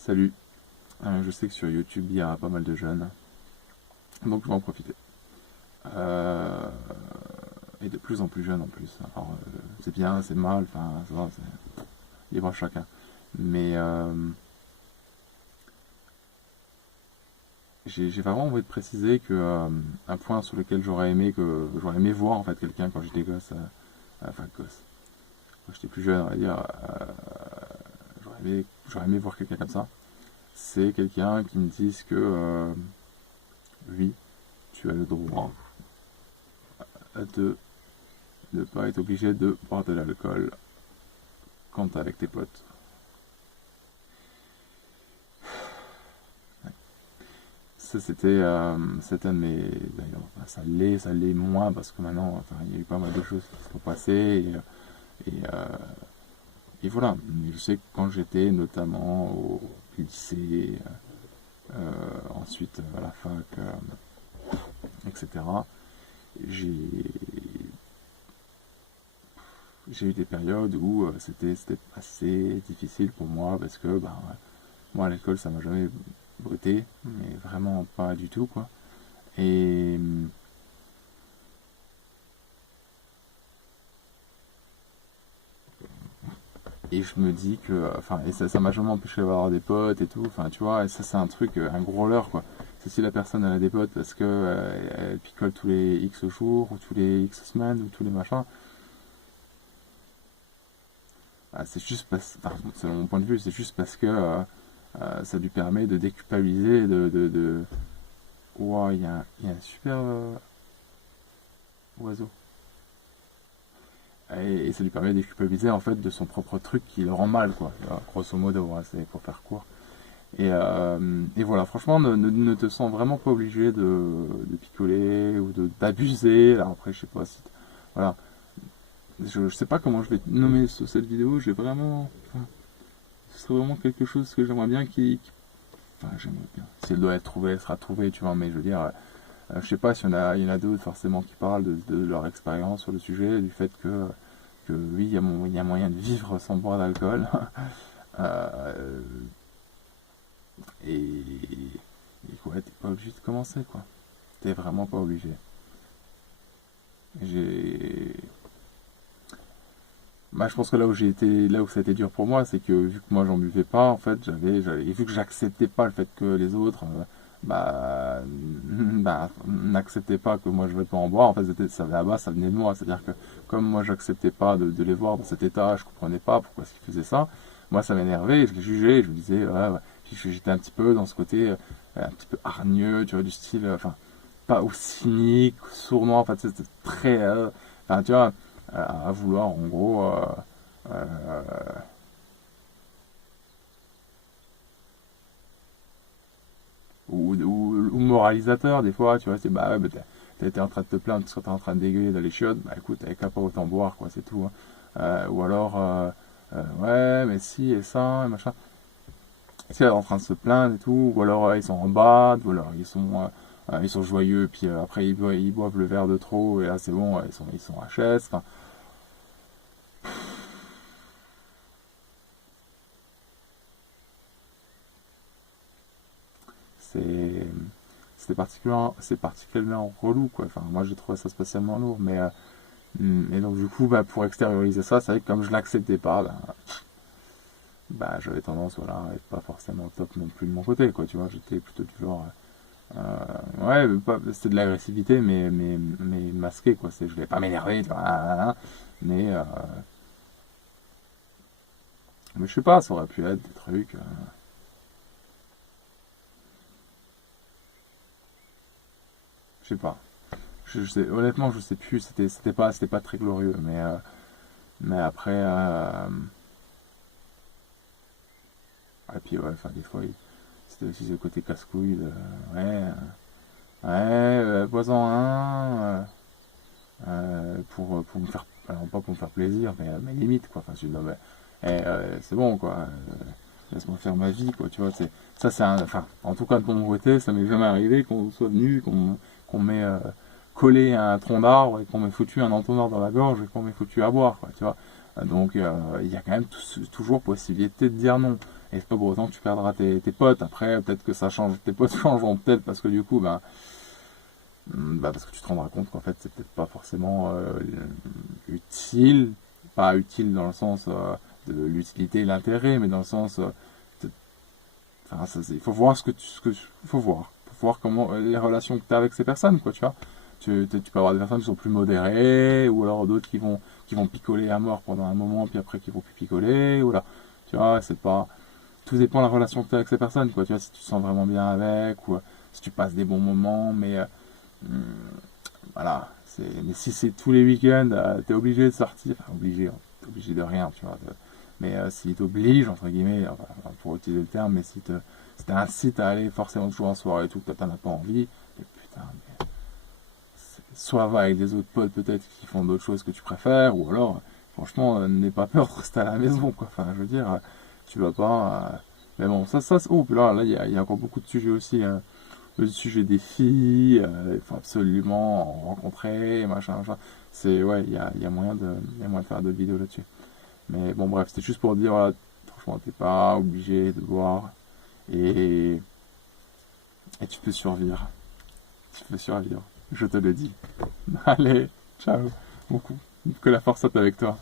Salut. Je sais que sur YouTube il y a pas mal de jeunes, donc je vais en profiter. Euh, et de plus en plus jeunes en plus. Alors c'est bien, c'est mal, enfin ça va, c'est libre à chacun. Mais j'ai vraiment envie de préciser que un point sur lequel j'aurais aimé voir en fait quelqu'un quand j'étais gosse, enfin gosse, quand j'étais plus jeune on va dire, j'aurais aimé voir quelqu'un comme ça. C'est quelqu'un qui me dise que oui, tu as le droit de ne pas être obligé de boire de l'alcool quand t'es avec tes potes. Ça c'était un de mes. D'ailleurs, enfin, ça l'est moins parce que maintenant, enfin, il y a eu pas mal de choses qui se sont passées et, euh, et voilà. Mais je sais que quand j'étais notamment au lycée, ensuite à la fac, etc., j'ai j'ai eu des périodes où c'était assez difficile pour moi parce que moi l'alcool ça m'a jamais bruté, mais vraiment pas du tout quoi. Et, et je me dis que, enfin, et ça m'a jamais empêché d'avoir des potes et tout, enfin, tu vois, et ça c'est un truc, un gros leurre, quoi. C'est si la personne elle a des potes parce que elle picole tous les X jours, ou tous les X semaines, ou tous les machins, c'est juste parce, enfin, selon mon point de vue, c'est juste parce que ça lui permet de déculpabiliser, de... Ouah, il y a un super oiseau. Et ça lui permet de déculpabiliser en fait de son propre truc qui le rend mal, quoi. Grosso modo, hein, c'est pour faire court. Et voilà, franchement, ne te sens vraiment pas obligé de picoler ou d'abuser. Alors après, je sais pas si. Voilà. Je sais pas comment je vais nommer cette vidéo. J'ai vraiment. Enfin, ce serait vraiment quelque chose que j'aimerais bien enfin, j'aimerais bien. Si elle doit être trouvée, elle sera trouvée, tu vois. Mais je veux dire, je sais pas s'il il y en a d'autres forcément qui parlent de leur expérience sur le sujet, du fait que oui, il y a moyen de vivre sans boire d'alcool. Euh, et ouais, t'es pas obligé de commencer, quoi. T'es vraiment pas obligé. J'ai. Bah, je pense que là où j'ai été, là où ça a été dur pour moi, c'est que vu que moi j'en buvais pas, en fait, et vu que j'acceptais pas le fait que les autres, n'acceptaient pas que moi je vais pas en boire, en fait, ça, à la base, ça venait de moi. C'est-à-dire que comme moi j'acceptais pas de les voir dans cet état, je comprenais pas pourquoi ils faisaient ça. Moi, ça m'énervait, je les jugeais, je me disais, ouais. J'étais un petit peu dans ce côté, un petit peu hargneux, tu vois, du style, pas aussi cynique, sournois, en fait, c'était très, enfin, tu vois, à vouloir, en gros, euh, ou moralisateur, des fois, tu vois, c'est, bah ouais, t'es en train de te plaindre parce que t'es en train de dégueuler dans les chiottes, bah écoute, t'avais qu'à pas autant boire, quoi, c'est tout, hein. Ou alors, ouais, mais si, et ça, et machin. Si elle est en train de se plaindre et tout, ou alors ils sont en bas, ou alors ils sont joyeux, puis après ils boivent le verre de trop, et là c'est bon, ils sont HS. Enfin, c'est c'est particulièrement relou, quoi. Enfin, moi j'ai trouvé ça spécialement lourd, et donc du coup, pour extérioriser ça, c'est vrai que comme je l'acceptais pas, j'avais tendance, voilà, à être pas forcément au top non plus de mon côté, quoi. Tu vois, j'étais plutôt du genre, ouais, c'était de l'agressivité, mais masqué, quoi. Je vais pas m'énerver, tu vois, mais, euh, mais je sais pas, ça aurait pu être des trucs, je sais pas. Honnêtement, je sais plus, c'était pas très glorieux, mais après, et puis ouais, enfin, des fois, c'était aussi ce côté casse-couille de, ouais, bois-en un, pour me faire, alors pas pour me faire plaisir, mais limite, quoi. Enfin, je dis, non, mais, c'est bon, quoi. Laisse-moi faire ma vie, quoi. Tu vois, ça, enfin, en tout cas, de mon côté, ça m'est jamais arrivé qu'on soit venu, qu'on m'ait collé à un tronc d'arbre et qu'on m'ait foutu un entonnoir dans la gorge et qu'on m'ait foutu à boire, quoi. Tu vois. Donc, il y a quand même toujours possibilité de dire non. et c'est pas pour autant que tu perdras tes potes. Après, peut-être que ça change, tes potes changeront peut-être parce que du coup, parce que tu te rendras compte qu'en fait, c'est peut-être pas forcément utile, pas utile dans le sens de l'utilité et l'intérêt, mais dans le sens, enfin, il faut voir faut voir comment les relations que tu as avec ces personnes, quoi, tu vois. Tu peux avoir des personnes qui sont plus modérées, ou alors d'autres qui vont picoler à mort pendant un moment, puis après qui vont plus picoler, ou là, tu vois, c'est pas, tout dépend de la relation que tu as avec ces personnes, quoi, tu vois, si tu te sens vraiment bien avec, ou si tu passes des bons moments, mais hum, voilà, mais si c'est tous les week-ends, t'es obligé de sortir, enfin obligé, hein, t'es obligé de rien, tu vois, mais s'il t'oblige, entre guillemets, enfin, pour utiliser le terme, mais si t'incite à aller forcément toujours en soirée et tout, que t'en as pas envie, mais putain, mais soit va avec des autres potes peut-être qui font d'autres choses que tu préfères, ou alors, franchement, n'aie pas peur de rester à la maison, quoi. Enfin, je veux dire, tu vas pas. Mais bon, oh, là, il y a encore beaucoup de sujets aussi. Le sujet des filles, il faut absolument en rencontrer, machin, machin. Ouais, il y a moyen de faire d'autres vidéos là-dessus. Mais bon, bref, c'était juste pour dire, voilà, franchement, t'es pas obligé de boire, et, et tu peux survivre. Tu peux survivre. Je te le dis. Allez, ciao. Beaucoup. Que la force soit avec toi.